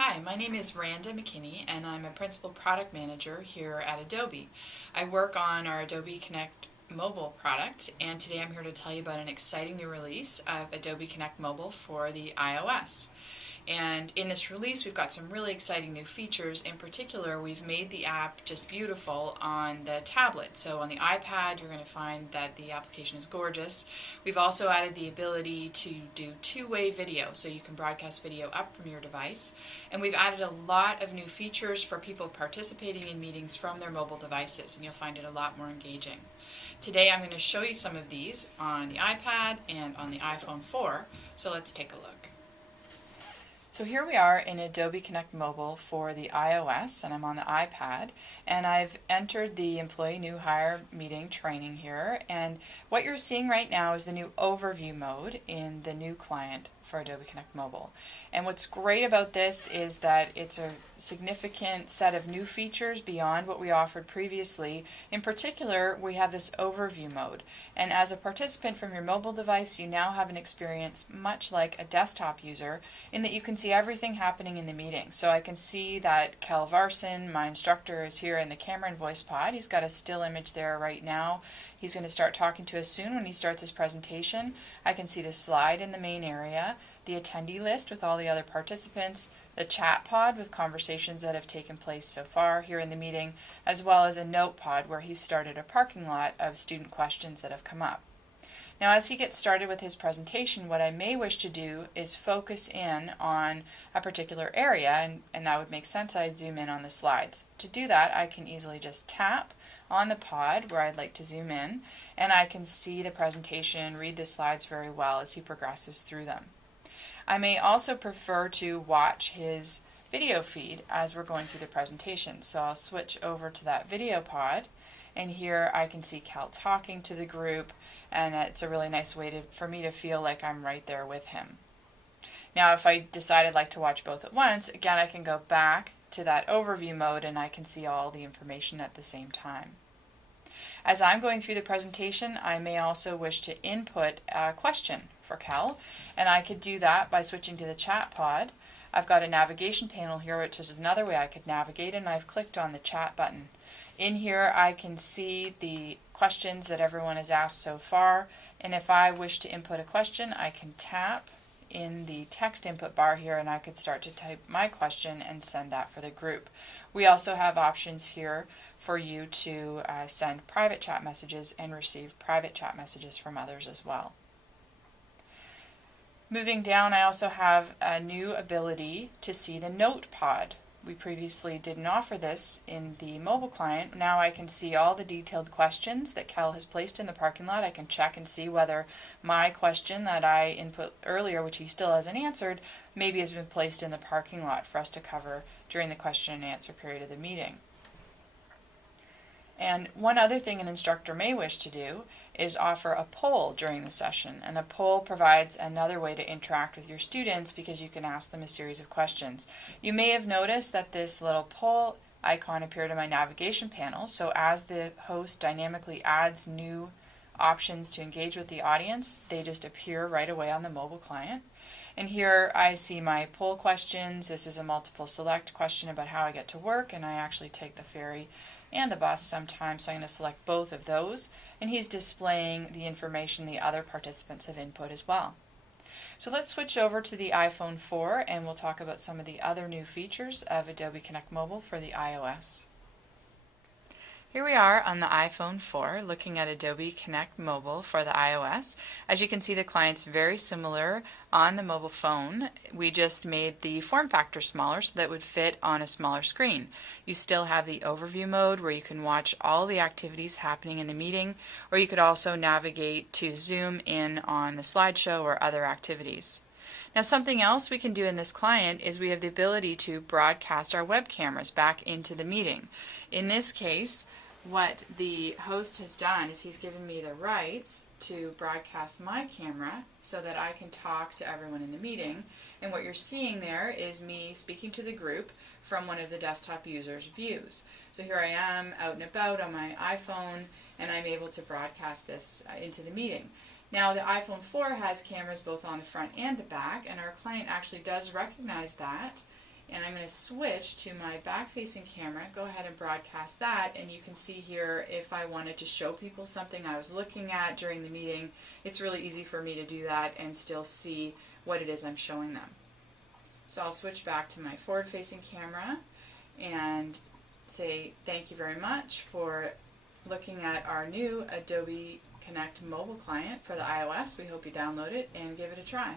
Hi, my name is Randah McKinnie and I'm a Principal Product Manager here at Adobe. I work on our Adobe Connect Mobile product, and today I'm here to tell you about an exciting new release of Adobe Connect Mobile for the iOS. And in this release we've got some really exciting new features. In particular, we've made the app just beautiful on the tablet. So on the iPad you're going to find that the application is gorgeous. We've also added the ability to do two-way video, so you can broadcast video up from your device. And we've added a lot of new features for people participating in meetings from their mobile devices, and you'll find it a lot more engaging. Today I'm going to show you some of these on the iPad and on the iPhone 4, so let's take a look. So here we are in Adobe Connect Mobile for the iOS, and I'm on the iPad, and I've entered the Employee New Hire Meeting training here, and what you're seeing right now is the new overview mode in the new client for Adobe Connect Mobile. And what's great about this is that it's a significant set of new features beyond what we offered previously. In particular, we have this overview mode, and as a participant from your mobile device you now have an experience much like a desktop user in that you can see everything happening in the meeting. So I can see that Cal Varson, my instructor, is here in the camera and voice pod. He's got a still image there right now. He's going to start talking to us soon when he starts his presentation. I can see the slide in the main area, the attendee list with all the other participants, the chat pod with conversations that have taken place so far here in the meeting, as well as a note pod where he's started a parking lot of student questions that have come up. Now as he gets started with his presentation, what I may wish to do is focus in on a particular area, and that would make sense. I'd zoom in on the slides. To do that, I can easily just tap on the pod where I'd like to zoom in, and I can see the presentation, read the slides very well as he progresses through them. I may also prefer to watch his video feed as we're going through the presentation, so I'll switch over to that video pod, and here I can see Cal talking to the group, and it's a really nice way for me to feel like I'm right there with him. Now if I decide I'd like to watch both at once, again I can go back to that overview mode and I can see all the information at the same time. As I'm going through the presentation, I may also wish to input a question for Cal, and I could do that by switching to the chat pod. I've got a navigation panel here, which is another way I could navigate, and I've clicked on the chat button. In here I can see the questions that everyone has asked so far, and if I wish to input a question I can tap in the text input bar here and I could start to type my question and send that for the group. We also have options here for you to send private chat messages and receive private chat messages from others as well. Moving down, I also have a new ability to see the note pod. We previously didn't offer this in the mobile client. Now I can see all the detailed questions that Cal has placed in the parking lot. I can check and see whether my question that I input earlier, which he still hasn't answered, maybe has been placed in the parking lot for us to cover during the question and answer period of the meeting. And one other thing an instructor may wish to do is offer a poll during the session, and a poll provides another way to interact with your students because you can ask them a series of questions. You may have noticed that this little poll icon appeared in my navigation panel, so as the host dynamically adds new options to engage with the audience, they just appear right away on the mobile client. And here I see my poll questions. This is a multiple select question about how I get to work, and I actually take the ferry and the bus sometimes, so I'm going to select both of those, and he's displaying the information the other participants have input as well. So let's switch over to the iPhone 4 and we'll talk about some of the other new features of Adobe Connect Mobile for the iOS. Here we are on the iPhone 4 looking at Adobe Connect Mobile for the iOS. As you can see, the client's very similar on the mobile phone. We just made the form factor smaller so that it would fit on a smaller screen. You still have the overview mode where you can watch all the activities happening in the meeting, or you could also navigate to zoom in on the slideshow or other activities. Now something else we can do in this client is we have the ability to broadcast our web cameras back into the meeting. In this case, what the host has done is he's given me the rights to broadcast my camera so that I can talk to everyone in the meeting, and what you're seeing there is me speaking to the group from one of the desktop users' views. So here I am out and about on my iPhone, and I'm able to broadcast this into the meeting. Now the iPhone 4 has cameras both on the front and the back, and our client actually does recognize that And I'm going to switch to my back-facing camera, go ahead and broadcast that, and you can see here if I wanted to show people something I was looking at during the meeting, it's really easy for me to do that and still see what it is I'm showing them. So I'll switch back to my forward-facing camera and say thank you very much for looking at our new Adobe Connect Mobile client for the iOS. We hope you download it and give it a try.